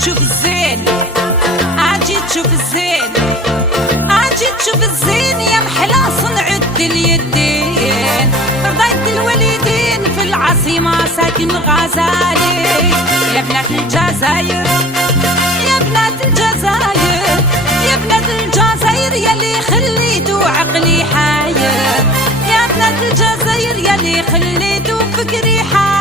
تشوف الزين، اجي تشوف الزين، اجي تشوف الزين يا محلى صنعة اليدين. رضيت الوالدين في العاصمة ساكن الغزالي، يا بنات الجزائر يا بنات الجزائر يا بنات الجزائر يلي خليتو عقلي حاير، يا بنات الجزائر يلي خليتو فكري حاير.